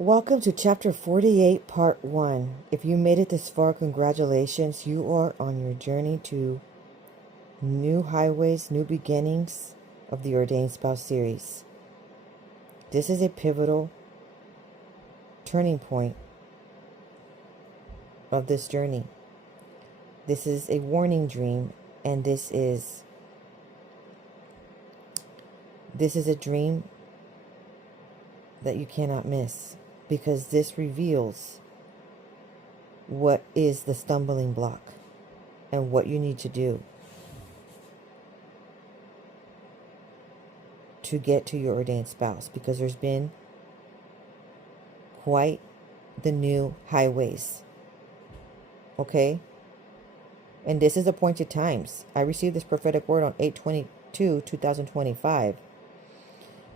Welcome to Chapter 48, Part 1. If you made it this far, congratulations. You are on your journey to new highways, new beginnings of the Ordained Spouse series. This is a pivotal turning point of this journey. This is a warning dream, and this is a dream that you cannot miss, because this reveals what is the stumbling block and what you need to do to get to your ordained spouse, because there's been quite the new highways. Okay? And this is appointed times. I received this prophetic word on 8/22/2025.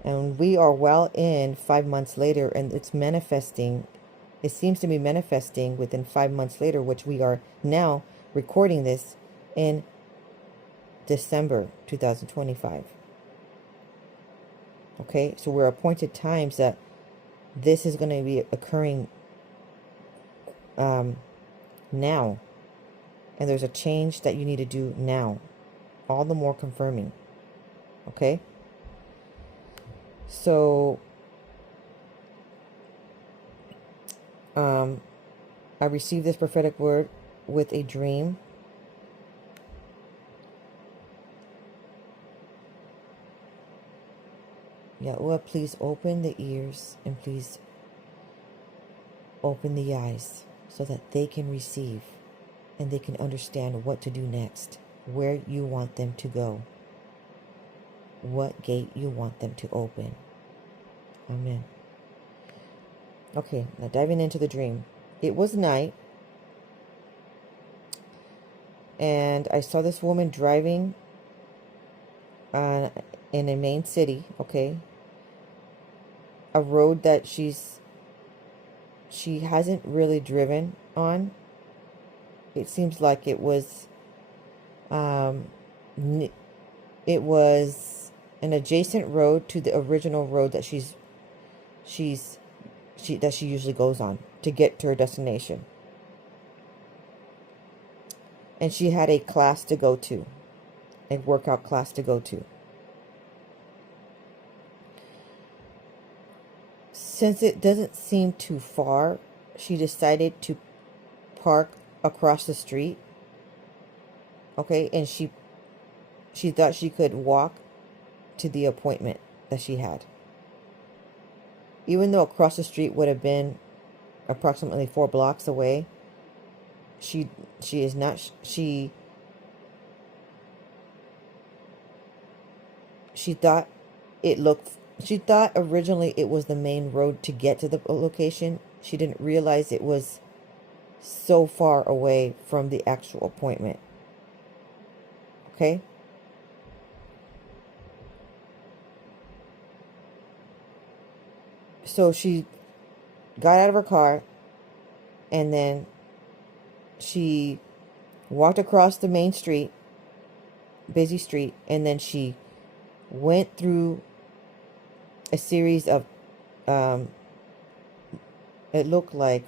And we are well in 5 months later, and it's manifesting. It seems to be manifesting within 5 months later, which we are now recording this in December 2025. Okay, so we're appointed times that this is going to be occurring now. And there's a change that you need to do now. All the more confirming. Okay? So, I received this prophetic word with a dream. Yahuwah, please open the ears and please open the eyes so that they can receive and they can understand what to do next, where you want them to go, what gate you want them to open. Amen. Okay, now diving into the dream. It was night, and I saw this woman driving in a main city, okay? A road that she hasn't really driven on. It seems like it was an adjacent road to the original road that she usually goes on to get to her destination. And she had a class to go to, a workout class to go to. Since it doesn't seem too far, she decided to park across the street. Okay, and she thought she could walk to the appointment that she had. Even though across the street would have been approximately 4 blocks away, she thought she thought originally it was the main road to get to the location. She didn't realize it was so far away from the actual appointment. Okay? So she got out of her car, and then she walked across the main street, busy street, and then she went through a series of, it looked like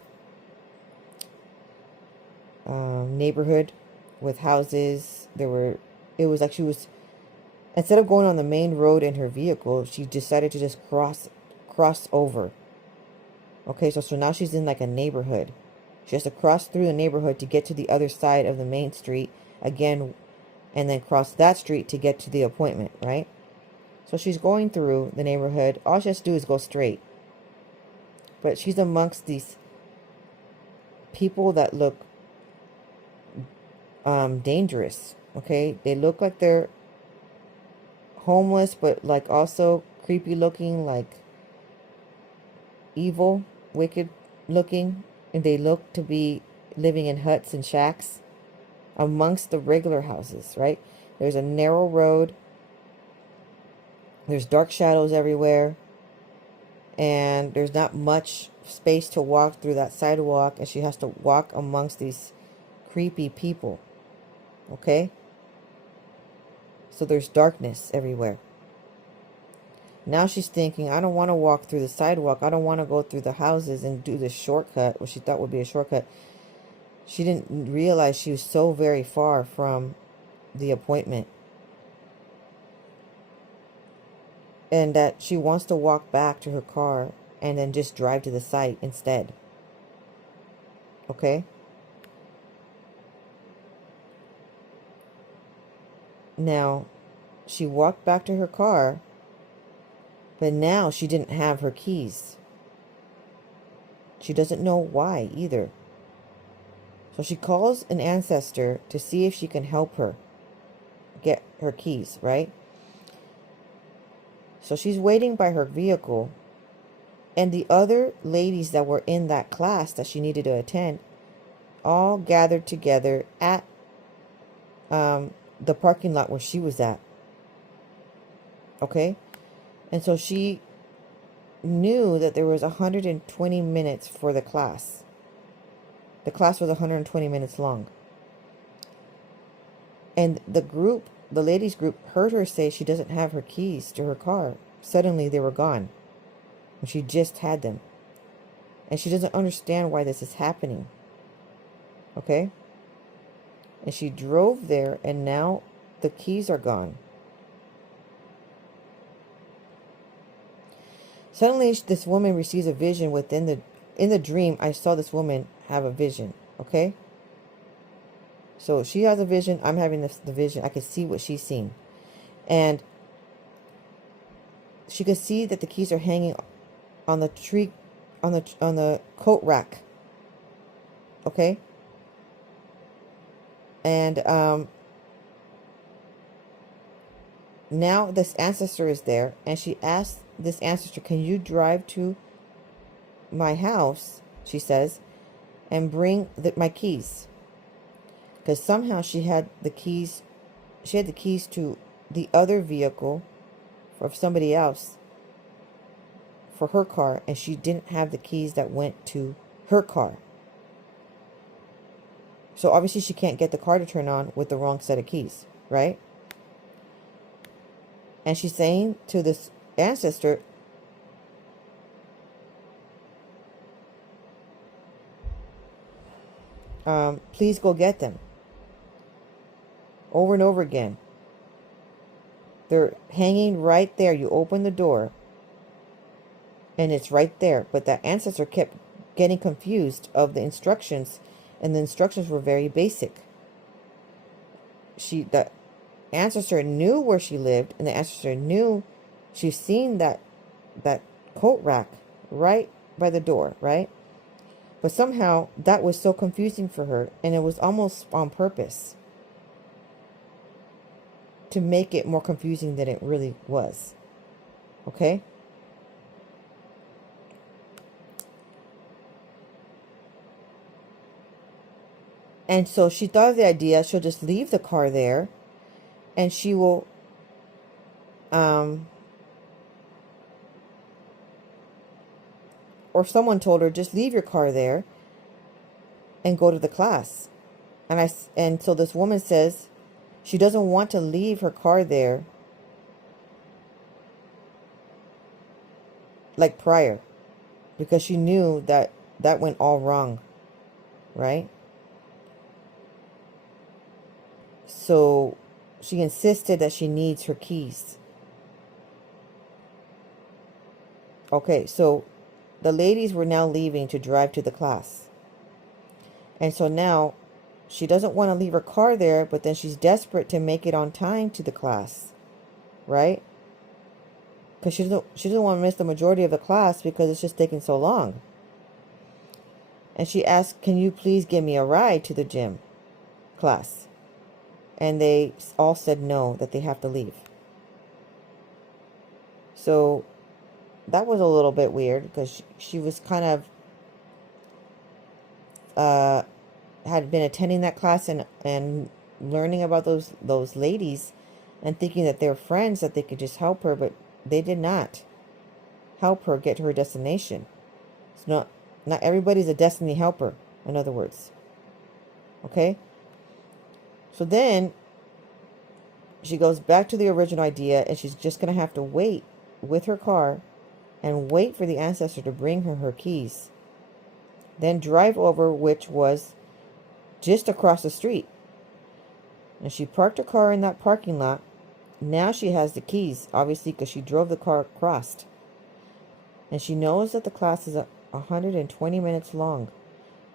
neighborhood with houses. It was like she was, instead of going on the main road in her vehicle, she decided to just cross over. Okay, so now she's in like a neighborhood. She has to cross through the neighborhood to get to the other side of the main street again, and then cross that street to get to the appointment, right? So she's going through the neighborhood. All she has to do is go straight. But she's amongst these people that look dangerous. Okay, they look like they're homeless, but like also creepy looking, like evil, wicked looking, and they look to be living in huts and shacks amongst the regular houses, right? There's a narrow road. There's dark shadows everywhere, and there's not much space to walk through that sidewalk, and she has to walk amongst these creepy people. Okay? So there's darkness everywhere. Now she's thinking, I don't want to walk through the sidewalk. I don't want to go through the houses and do this shortcut, what she thought would be a shortcut. She didn't realize she was so very far from the appointment. And that she wants to walk back to her car and then just drive to the site instead. Okay? Now, she walked back to her car, but now she didn't have her keys. She doesn't know why either. So she calls an ancestor to see if she can help her get her keys, right? So she's waiting by her vehicle, and the other ladies that were in that class that she needed to attend all gathered together at the parking lot where she was at. Okay? And so she knew that there was 120 minutes for the class. The class was 120 minutes long. And the group, the ladies group, heard her say she doesn't have her keys to her car. Suddenly they were gone. And she just had them. And she doesn't understand why this is happening. Okay? And she drove there, and now the keys are gone. Suddenly this woman receives a vision in the dream. I saw this woman have a vision. Okay? So she has a vision. I'm having the vision. I can see what she's seeing. And she could see that the keys are hanging on the tree, on the coat rack. Okay? And now this ancestor is there, and she asked this ancestor, can you drive to my house, she says, and bring my keys? Because somehow she had the keys to the other vehicle of somebody else for her car, and she didn't have the keys that went to her car. So obviously she can't get the car to turn on with the wrong set of keys, right? And she's saying to this ancestor, please go get them. Over and over again. They're hanging right there. You open the door and it's right there. But that ancestor kept getting confused of the instructions, and the instructions were very basic. The ancestor knew where she lived, and the ancestor knew she's seen that coat rack right by the door, right? But somehow that was so confusing for her, and it was almost on purpose to make it more confusing than it really was. Okay? And so she thought of the idea, she'll just leave the car there, and she will or someone told her, just leave your car there and go to the class. And so this woman says she doesn't want to leave her car there like prior, because she knew that went all wrong, right? So she insisted that she needs her keys. Okay, so the ladies were now leaving to drive to the class. And so now she doesn't want to leave her car there, but then she's desperate to make it on time to the class, right? Because she doesn't want to miss the majority of the class because it's just taking so long. And she asked, can you please give me a ride to the gym class? And they all said no, that they have to leave. So that was a little bit weird, because she was kind of had been attending that class and learning about those ladies, and thinking that they're friends, that they could just help her, but they did not help her get to her destination. It's not everybody's a destiny helper, in other words. Okay? So then she goes back to the original idea, and she's just going to have to wait with her car and wait for the ancestor to bring her her keys. Then drive over, which was just across the street. And she parked her car in that parking lot. Now she has the keys, obviously, because she drove the car across. And she knows that the class is 120 minutes long.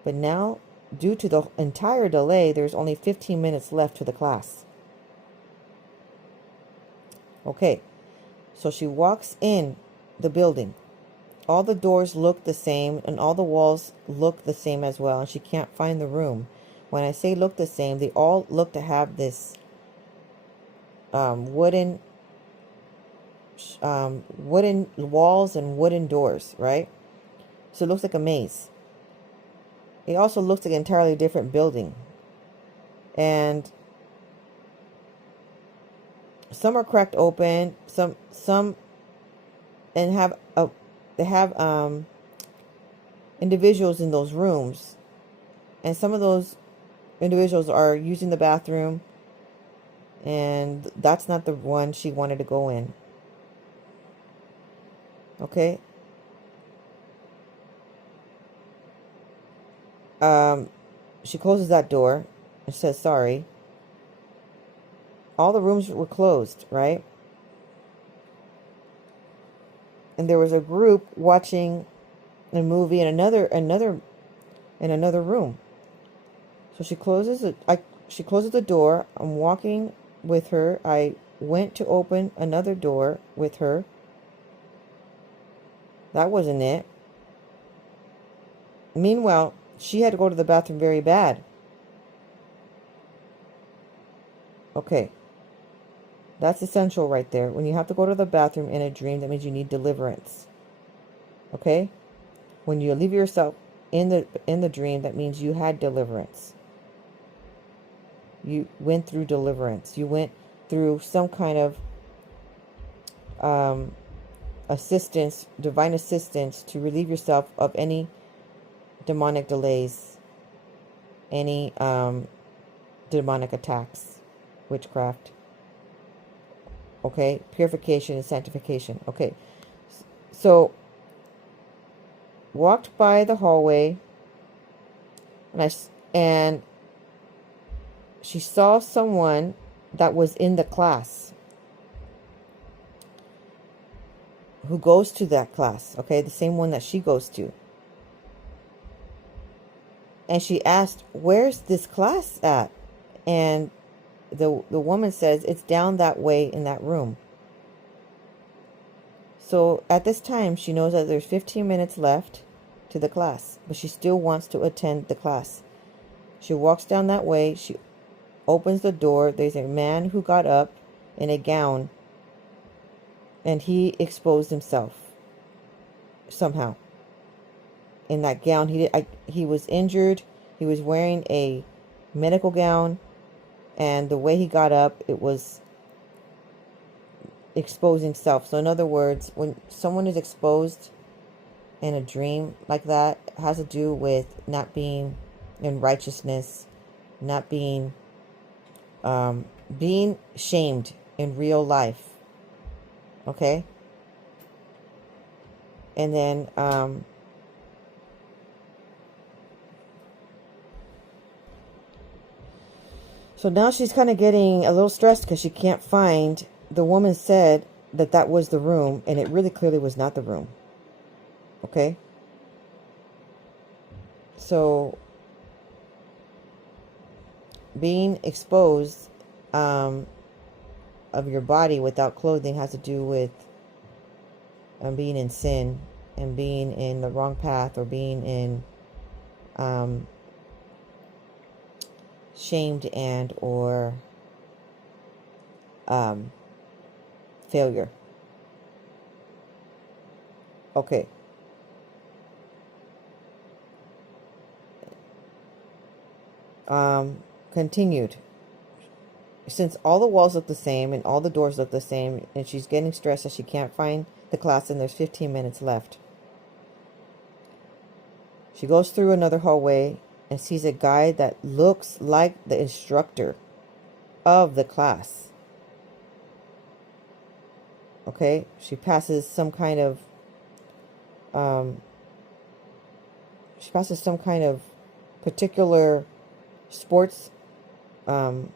But now, due to the entire delay, there's only 15 minutes left to the class. Okay, so she walks in the building. All the doors look the same and all the walls look the same as well. And she can't find the room. When I say look the same, they all look to have this wooden walls and wooden doors, right? So it looks like a maze. It also looks like an entirely different building. And some are cracked open, some and they have individuals in those rooms. And some of those individuals are using the bathroom, and that's not the one she wanted to go in. Okay? She closes that door and says sorry. All the rooms were closed, right? And there was a group watching a movie in another room. So she closes the door. I'm walking with her. I went to open another door with her. That wasn't it. Meanwhile, she had to go to the bathroom very bad. Okay. That's essential right there. When you have to go to the bathroom in a dream, that means you need deliverance. Okay? When you leave yourself in the dream, that means you had deliverance. You went through deliverance. You went through some kind of assistance, divine assistance, to relieve yourself of any demonic delays, any demonic attacks, witchcraft. Okay, purification and sanctification. Okay, so walked by the hallway, and she saw someone that was in the class, who goes to that class. Okay, the same one that she goes to. And she asked, "Where's this class at?" And the woman says, "It's down that way in that room." So at this time, she knows that there's 15 minutes left to the class, but she still wants to attend the class. She walks down that way. She opens the door. There's a man who got up in a gown, and he exposed himself somehow. In that gown, he was injured. He was wearing a medical gown. And the way he got up, it was exposing self. So in other words, when someone is exposed in a dream like that, it has to do with not being in righteousness, not being being shamed in real life. Okay? And then so now she's kind of getting a little stressed because she can't find. The woman said that was the room, and it really clearly was not the room. Okay? So being exposed of your body without clothing has to do with being in sin and being in the wrong path, or being in shamed and or failure. Okay. Continued. Since all the walls look the same and all the doors look the same, and she's getting stressed that she can't find the class and there's 15 minutes left, she goes through another hallway and sees a guy that looks like the instructor of the class. Okay, she passes some kind of um, particular sports um,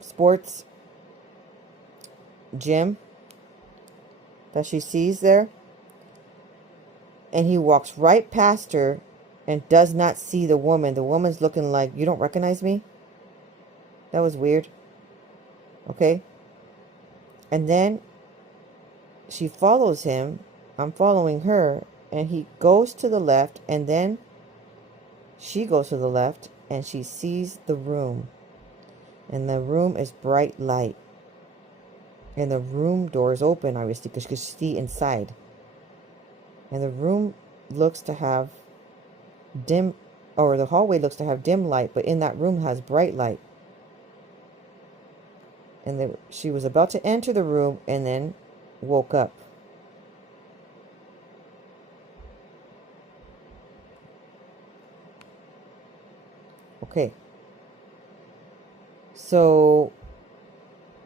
sports gym that she sees there, and he walks right past her and does not see the woman. The woman's looking like, you don't recognize me? That was weird. Okay, and then she follows him. I'm following her, and he goes to the left, and then she goes to the left, and she sees the room, and the room is bright light, and the room door is open, obviously, because she could see inside, and the room looks to have dim, or the hallway looks to have dim light, but in that room has bright light. And she was about to enter the room and then woke up. Okay. So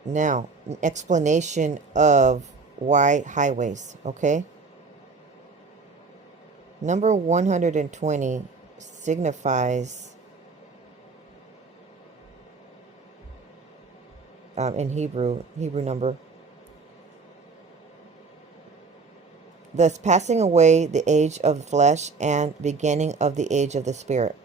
now, an explanation of why highways, okay? Number 120 signifies, in Hebrew number, thus passing away the age of the flesh and beginning of the age of the spirit.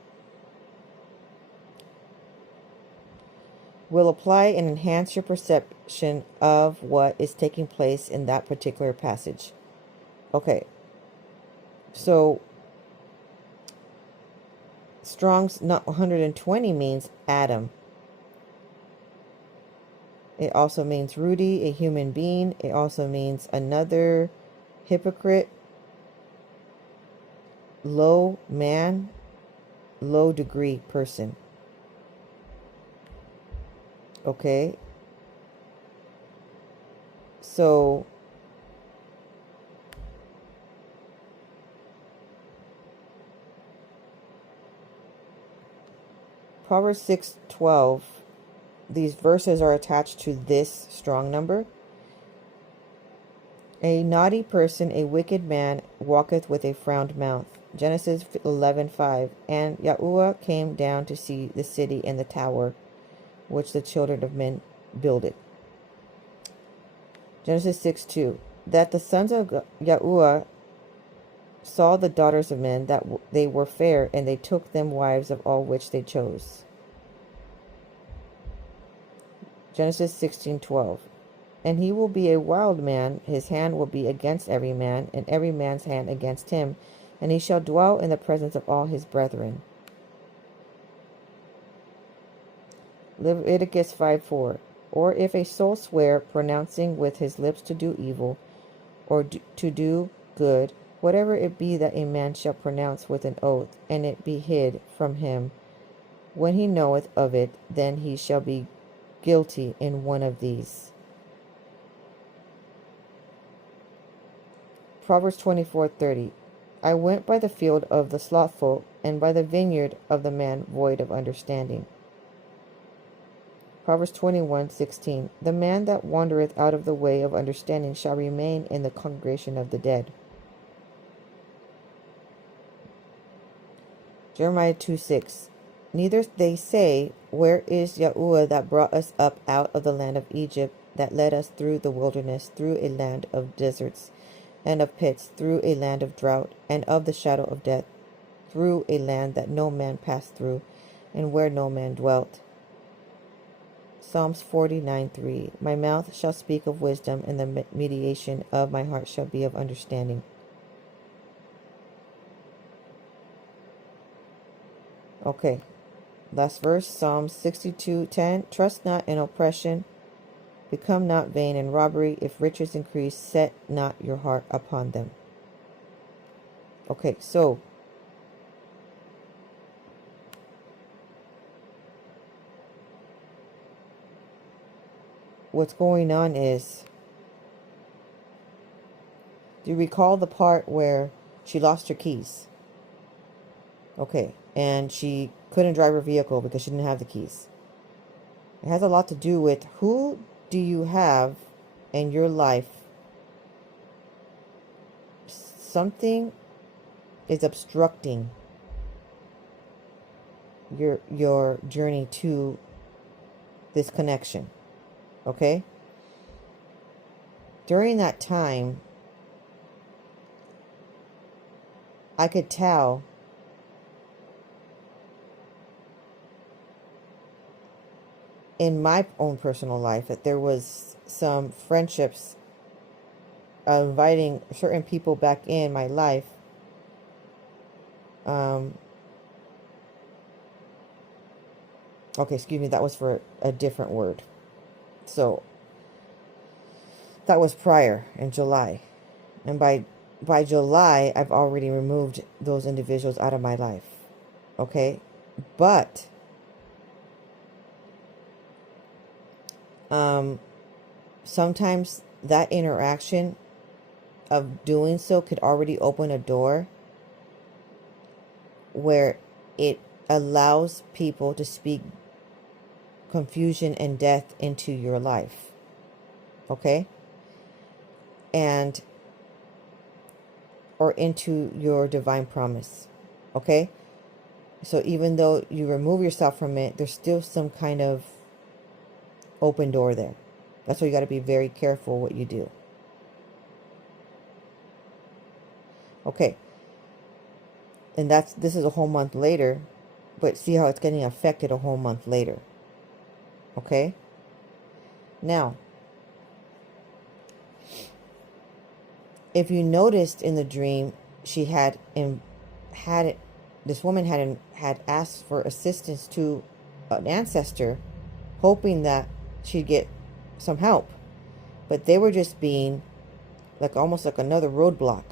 Will apply and enhance your perception of what is taking place in that particular passage. Okay. So Strong's not 120 means Adam. It also means Rudy, a human being. It also means another hypocrite, low man, low degree person. Okay. So Proverbs 6:12, these verses are attached to this strong number. A naughty person, a wicked man, walketh with a frowned mouth. Genesis 11:5. And Yahuwah came down to see the city and the tower which the children of men builded. Genesis 6:2. That the sons of Yahuwah saw the daughters of men, that they were fair, and they took them wives of all which they chose. Genesis 16:12. And he will be a wild man, his hand will be against every man, and every man's hand against him, and he shall dwell in the presence of all his brethren. Leviticus 5:4. Or if a soul swear, pronouncing with his lips to do evil, or to do good, whatever it be that a man shall pronounce with an oath, and it be hid from him, when he knoweth of it, then he shall be guilty in one of these. Proverbs 24:30. I went by the field of the slothful, and by the vineyard of the man void of understanding. Proverbs 21:16. The man that wandereth out of the way of understanding shall remain in the congregation of the dead. Jeremiah 2:6. Neither they say, where is Yahuwah that brought us up out of the land of Egypt, that led us through the wilderness, through a land of deserts and of pits, through a land of drought and of the shadow of death, through a land that no man passed through, and where no man dwelt. Psalms 49:3. My mouth shall speak of wisdom, and the meditation of my heart shall be of understanding. Okay, last verse, Psalms 62:10. Trust not in oppression, become not vain in robbery. If riches increase, set not your heart upon them. Okay, so what's going on is, do you recall the part where she lost her keys? Okay, and she couldn't drive her vehicle because she didn't have the keys. It has a lot to do with who do you have in your life. Something is obstructing your journey to this connection. Okay? During that time, I could tell in my own personal life that there was some friendships inviting certain people back in my life. Okay, excuse me, that was for a different word. So that was prior in July. And by July, I've already removed those individuals out of my life. Okay? But sometimes that interaction of doing so could already open a door where it allows people to speak confusion and death into your life. Okay? And or into your divine promise. Okay? So even though you remove yourself from it, there's still some kind of open door there. That's why you got to be very careful what you do. Okay. And this is a whole month later, but see how it's getting affected a whole month later. Okay? Now, if you noticed in the dream, she this woman had asked for assistance to an ancestor, hoping that she'd get some help, but they were just being like almost like another roadblock.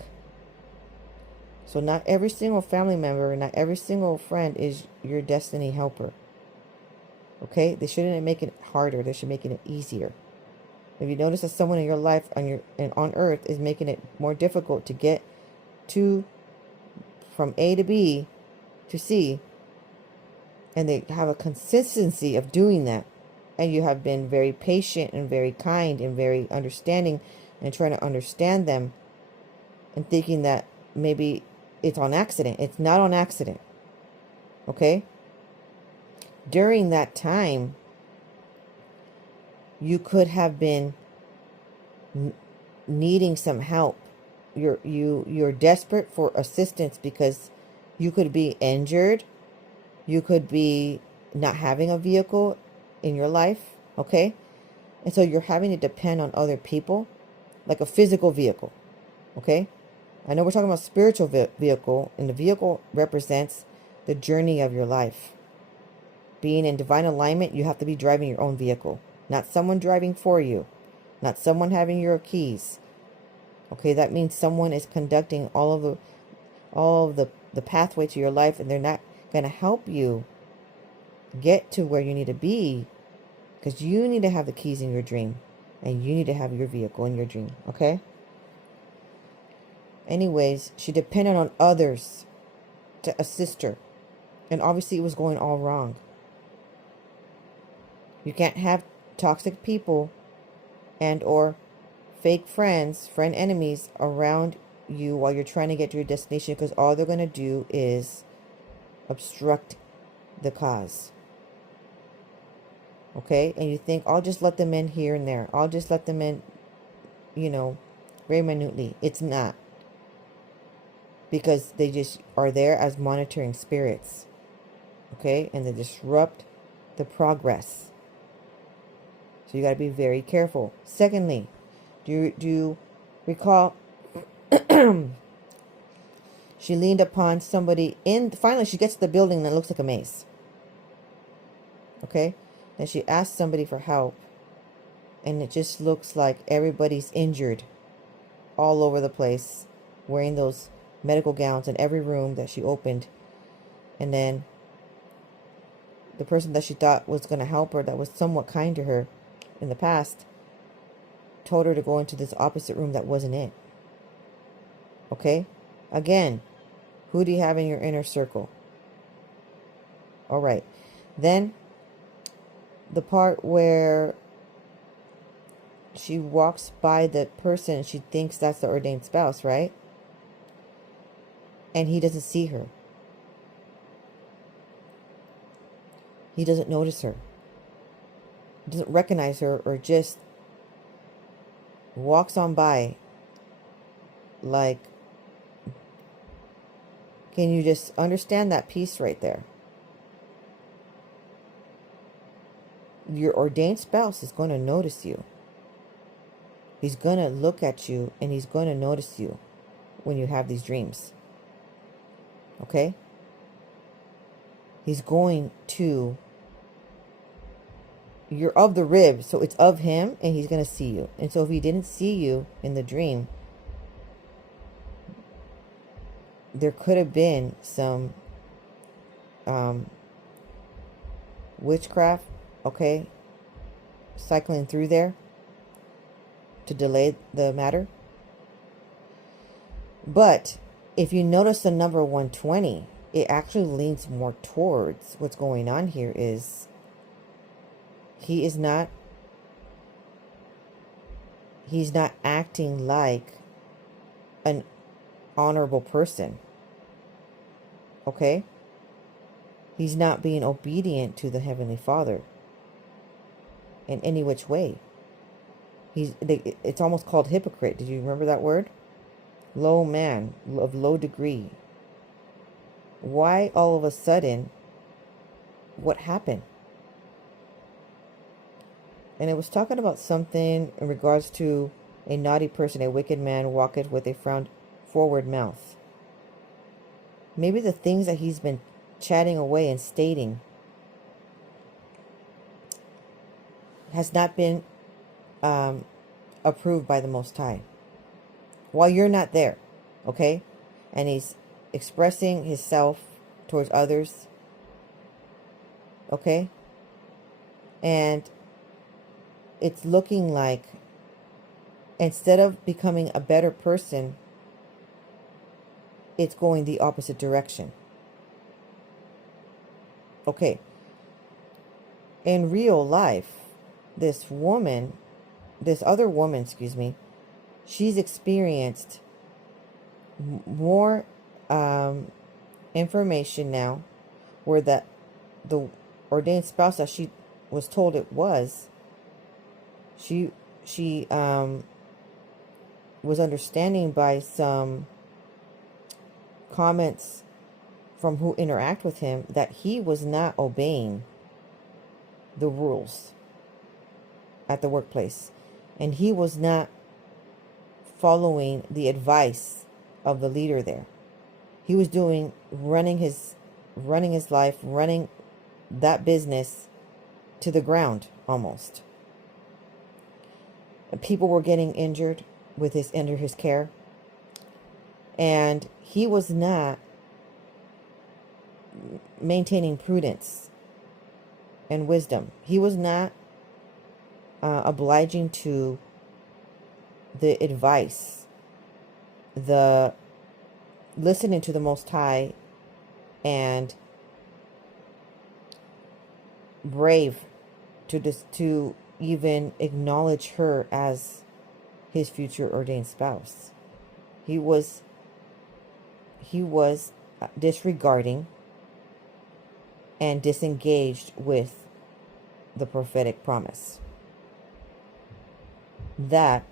So not every single family member, not every single friend is your destiny helper. Okay? They shouldn't make it harder. They should make it easier. If you notice that someone in your life on earth is making it more difficult to get from A to B to C, and they have a consistency of doing that, and you have been very patient and very kind and very understanding and trying to understand them and thinking that maybe it's on accident. It's not on accident. Okay? During that time, you could have been needing some help. You're desperate for assistance because you could be injured. You could be not having a vehicle in your life. Okay? And so you're having to depend on other people, like a physical vehicle. Okay? I know we're talking about spiritual vehicle, and the vehicle represents the journey of your life. Being in divine alignment, you have to be driving your own vehicle, not someone driving for you, not someone having your keys. Okay, that means someone is conducting all of the pathway to your life, and they're not going to help you get to where you need to be, because you need to have the keys in your dream, and you need to have your vehicle in your dream. Okay? Anyways, she depended on others to assist her. And obviously it was going all wrong. You can't have toxic people and or fake friends, friend enemies around you while you're trying to get to your destination, because all they're going to do is obstruct the cause. Okay? And you think, I'll just let them in here and there. I'll just let them in, very minutely. It's not. Because they just are there as monitoring spirits. Okay? And they disrupt the progress. So you got to be very careful. Secondly, do you recall she leaned upon somebody finally she gets to the building and it looks like a maze. Okay? Then she asked somebody for help. And it just looks like everybody's injured all over the place, wearing those medical gowns in every room that she opened. And then the person that she thought was going to help her, that was somewhat kind to her in the past, told her to go into this opposite room that wasn't it. Okay? Again, who do you have in your inner circle? All right. Then the part where she walks by the person, she thinks that's the ordained spouse, right? And he doesn't see her. He doesn't notice her. He doesn't recognize her, or just walks on by. Like, can you just understand that piece right there? Your ordained spouse is going to notice you. He's going to look at you, and he's going to notice you when you have these dreams. Okay? He's going to... You're of the rib, so it's of him, and he's going to see you. And so if he didn't see you in the dream, there could have been some witchcraft, okay, cycling through there to delay the matter. But if you notice the number 120, it actually leans more towards what's going on here is he's not acting like an honorable person. Okay? He's not being obedient to the Heavenly Father in any which way. It's almost called hypocrite. Did you remember that word? Low man, of low degree. Why all of a sudden? What happened? And it was talking about something in regards to a naughty person, a wicked man walketh with a frown forward mouth. Maybe the things that he's been chatting away and stating has not been approved by the Most High while you're not there, okay? And he's expressing himself towards others, okay? And it's looking like instead of becoming a better person, it's going the opposite direction. Okay. In real life, this other woman, she's experienced more information now, where the ordained spouse that she was told it was, she was understanding by some comments from who interact with him that he was not obeying the rules at the workplace, and he was not following the advice of the leader there. He was running his life, running that business to the ground almost. People were getting injured under his care, and he was not maintaining prudence and wisdom. He was not obliging to the advice, the listening to the Most High, and brave to even acknowledge her as his future ordained spouse. He was disregarding and disengaged with the prophetic promise. That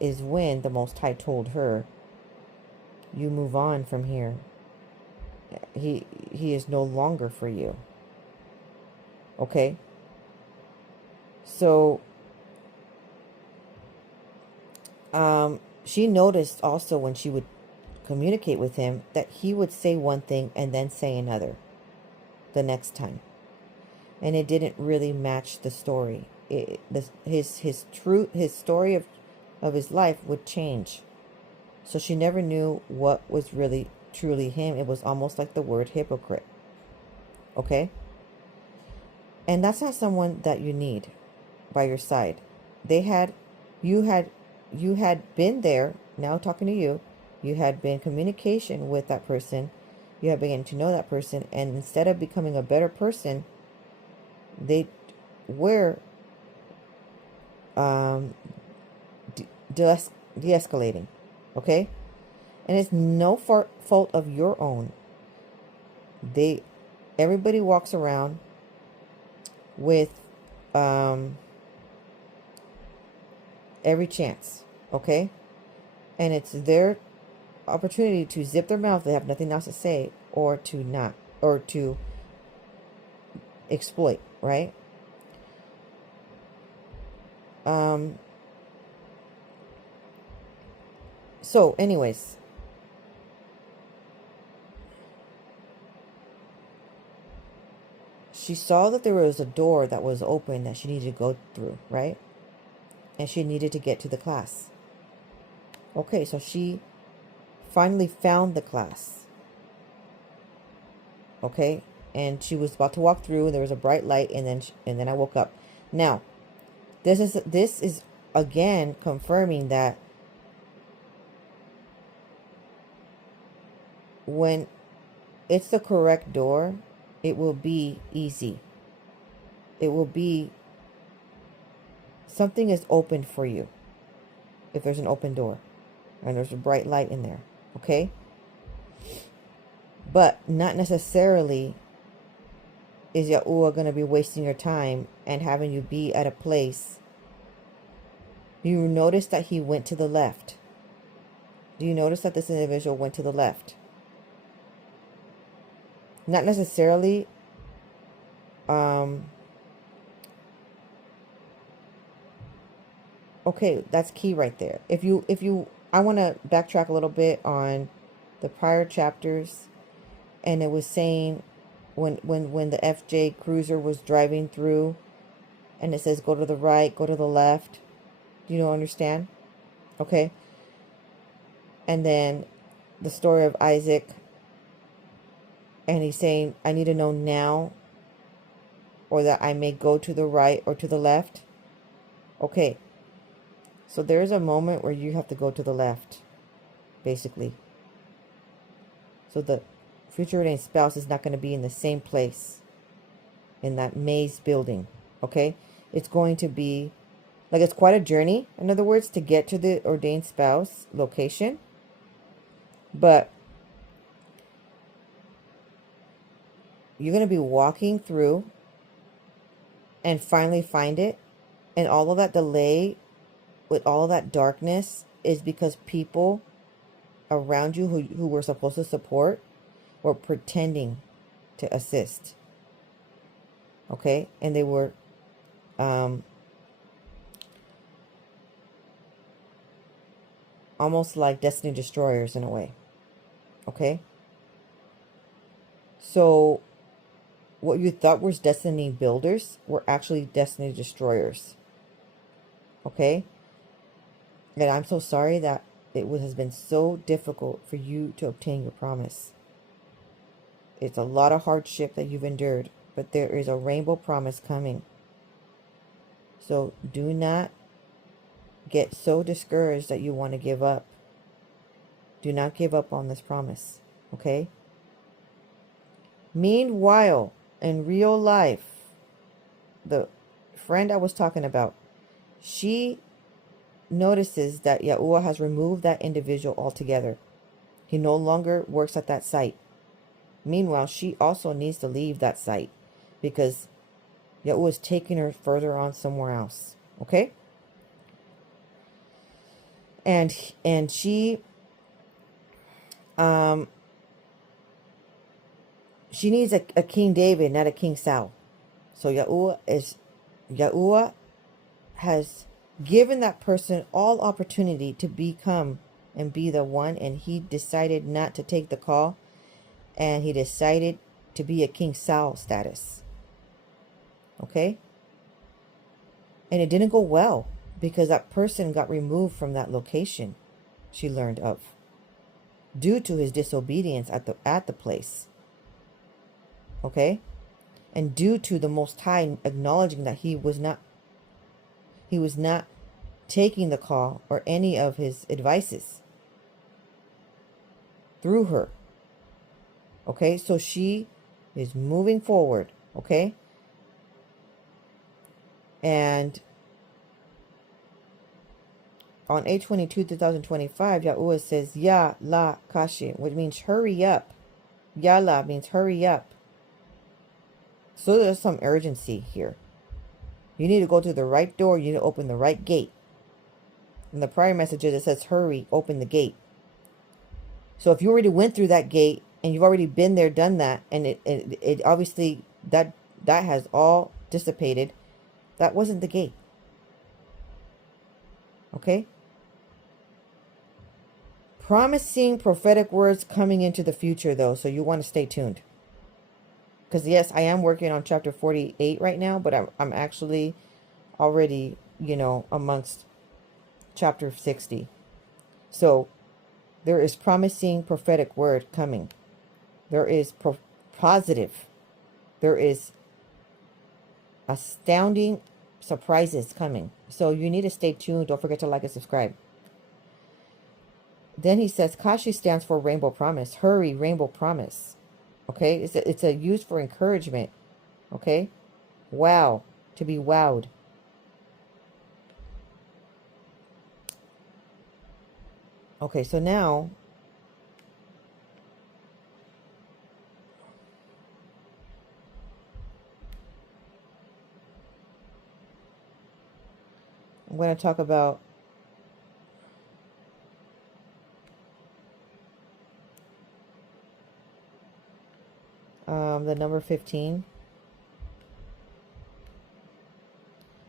is when the Most High told her, you move on from here. He is no longer for you. Okay? So she noticed also when she would communicate with him that he would say one thing and then say another the next time, and it didn't really match the story. His story of his life would change, so she never knew what was really truly him. It was almost like the word hypocrite. Okay? And that's not someone that you need by your side. You had been there. Now talking to you, you had been in communication with that person. You had begun to know that person, and instead of becoming a better person, they we're um, de-escalating, okay? And it's no fault of your own. Everybody walks around with every chance, okay? And it's their opportunity to zip their mouth. They have nothing else to say, or to not, or to exploit, right? So anyways, she saw that there was a door that was open that she needed to go through, right? And she needed to get to the class. Okay, so she finally found the class. Okay, and she was about to walk through, and there was a bright light, and then I woke up. Now, this is again confirming that when it's the correct door, it will be easy. It will be something is open for you if there's an open door and there's a bright light in there, okay? But not necessarily is Yahuwah going to be wasting your time and having you be at a place. You notice that he went to the left. Do you notice that this individual went to the left? Not necessarily okay, that's key right there. I want to backtrack a little bit on the prior chapters, and it was saying when the FJ cruiser was driving through, and it says go to the right, go to the left. Do you understand? Okay. And then the story of Isaac, and he's saying, I need to know now, or that I may go to the right or to the left. Okay. So there's a moment where you have to go to the left, basically. So the future ordained spouse is not going to be in the same place, in that maze building, okay? It's going to be, like, it's quite a journey, in other words, to get to the ordained spouse location. But you're going to be walking through and finally find it. And all of that delay with all of that darkness is because people around you who were supposed to support were pretending to assist. Okay? And they were almost like destiny destroyers in a way. Okay? So what you thought was destiny builders were actually destiny destroyers. Okay? And I'm so sorry that has been so difficult for you to obtain your promise. It's a lot of hardship that you've endured, but there is a rainbow promise coming. So do not get so discouraged that you want to give up. Do not give up on this promise, okay? Meanwhile, in real life, the friend I was talking about, she notices that Yahuwah has removed that individual altogether. He no longer works at that site. Meanwhile, she also needs to leave that site because Yahuwah is taking her further on somewhere else. Okay? And she needs a King David, not a King Saul. So Yahuwah has given that person all opportunity to become and be the one, and he decided not to take the call, and he decided to be a King Saul status. Okay? And it didn't go well because that person got removed from that location she learned of due to his disobedience at the place. Okay? And due to the Most High acknowledging that he was not taking the call or any of his advices through her. Okay? So she is moving forward. Okay? And on 8/22, 2025, Yahuwah says, Ya la kashi, which means hurry up. Ya la means hurry up. So there's some urgency here. You need to go to the right door. You need to open the right gate. In the prior messages, it says, hurry, open the gate. So if you already went through that gate and you've already been there, done that, and it obviously, that has all dissipated, that wasn't the gate. Okay? Promising prophetic words coming into the future, though, so you want to stay tuned. Because, yes, I am working on chapter 48 right now, but I'm actually already, amongst chapter 60. So there is promising prophetic word coming. There is positive. There is astounding surprises coming. So you need to stay tuned. Don't forget to like and subscribe. Then he says, Kashi stands for rainbow promise. Hurry, rainbow promise. Okay? It's a use for encouragement. Okay? Wow. To be wowed. Okay, so now I'm going to talk about the number 15.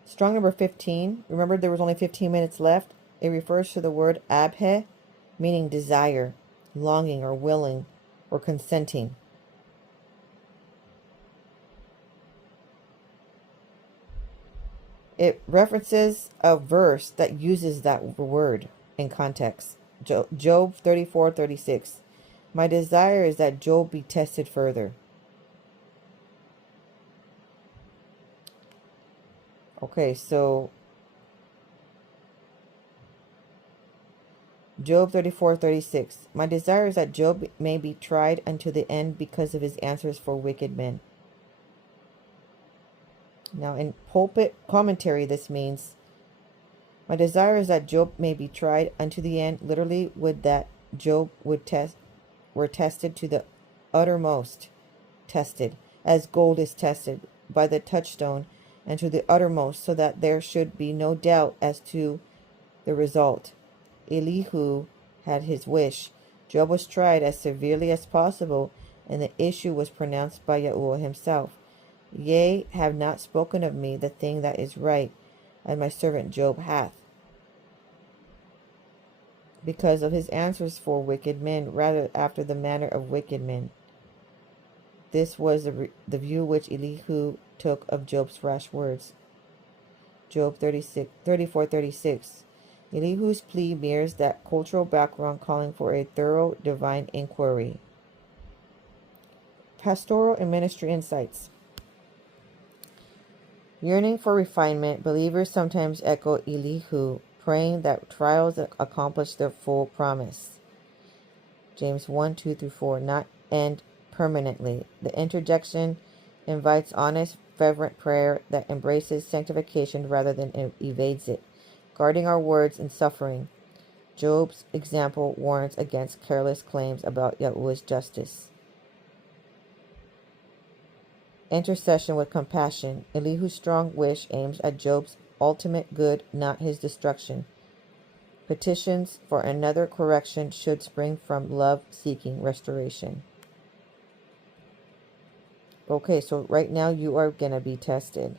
Strong number 15. Remember, there was only 15 minutes left. It refers to the word abhe, meaning desire, longing, or willing, or consenting. It references a verse that uses that word in context. Job 34:36. My desire is that Job be tested further. Okay, so Job 34:36. My desire is that Job may be tried unto the end because of his answers for wicked men. Now, in pulpit commentary, this means, my desire is that Job may be tried unto the end. Literally, would that Job were tested to the uttermost, tested, as gold is tested by the touchstone, and to the uttermost, so that there should be no doubt as to the result. Elihu had his wish. Job was tried as severely as possible, and the issue was pronounced by Yahuwah himself. Yea, have not spoken of me the thing that is right, as my servant Job hath, because of his answers for wicked men, rather after the manner of wicked men. This was the view which Elihu took of Job's rash words. Job 34:36. Elihu's plea mirrors that cultural background calling for a thorough divine inquiry. Pastoral and ministry insights. Yearning for refinement, believers sometimes echo Elihu, praying that trials accomplish their full promise. James 1:2-4, not end permanently. The interjection invites honest, fervent prayer that embraces sanctification rather than evades it, guarding our words in suffering. Job's example warns against careless claims about Yahuwah's justice. Intercession with compassion. Elihu's strong wish aims at Job's ultimate good, not his destruction. Petitions for another correction should spring from love seeking restoration. Okay, so right now you are going to be tested.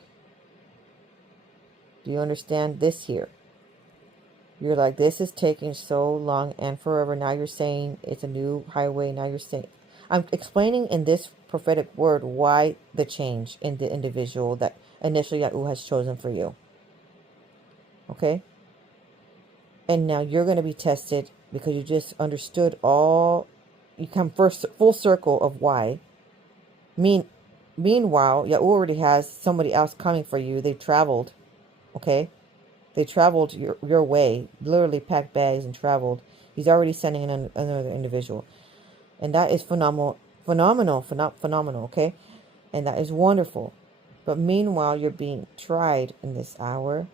Do you understand this here? You're like, this is taking so long and forever. Now you're saying it's a new highway. Now you're saying, I'm explaining in this prophetic word why the change in the individual that initially Yahuwah has chosen for you. Okay? And now you're going to be tested because you just understood all, you come first full circle of why. Meanwhile, Yahuwah already has somebody else coming for you. They traveled. Okay? They traveled your way, literally packed bags and traveled. He's already sending in another individual. And that is phenomenal, okay? And that is wonderful. But meanwhile, you're being tried in this hour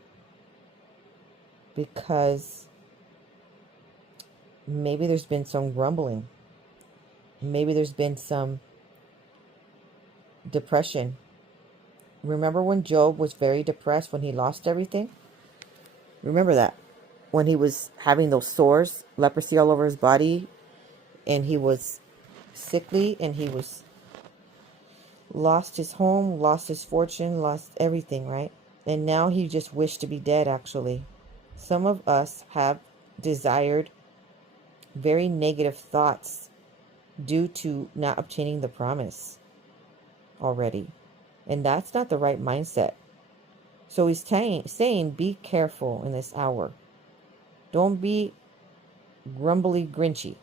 because maybe there's been some grumbling. Maybe there's been some depression. Remember when Job was very depressed when he lost everything? Remember that? When he was having those sores, leprosy all over his body, and he was sickly, and he was lost his home, lost his fortune, lost everything, right? And now he just wished to be dead, actually. Some of us have desired very negative thoughts due to not obtaining the promise already. And that's not the right mindset. So he's saying, be careful in this hour. Don't be grumbly, grinchy.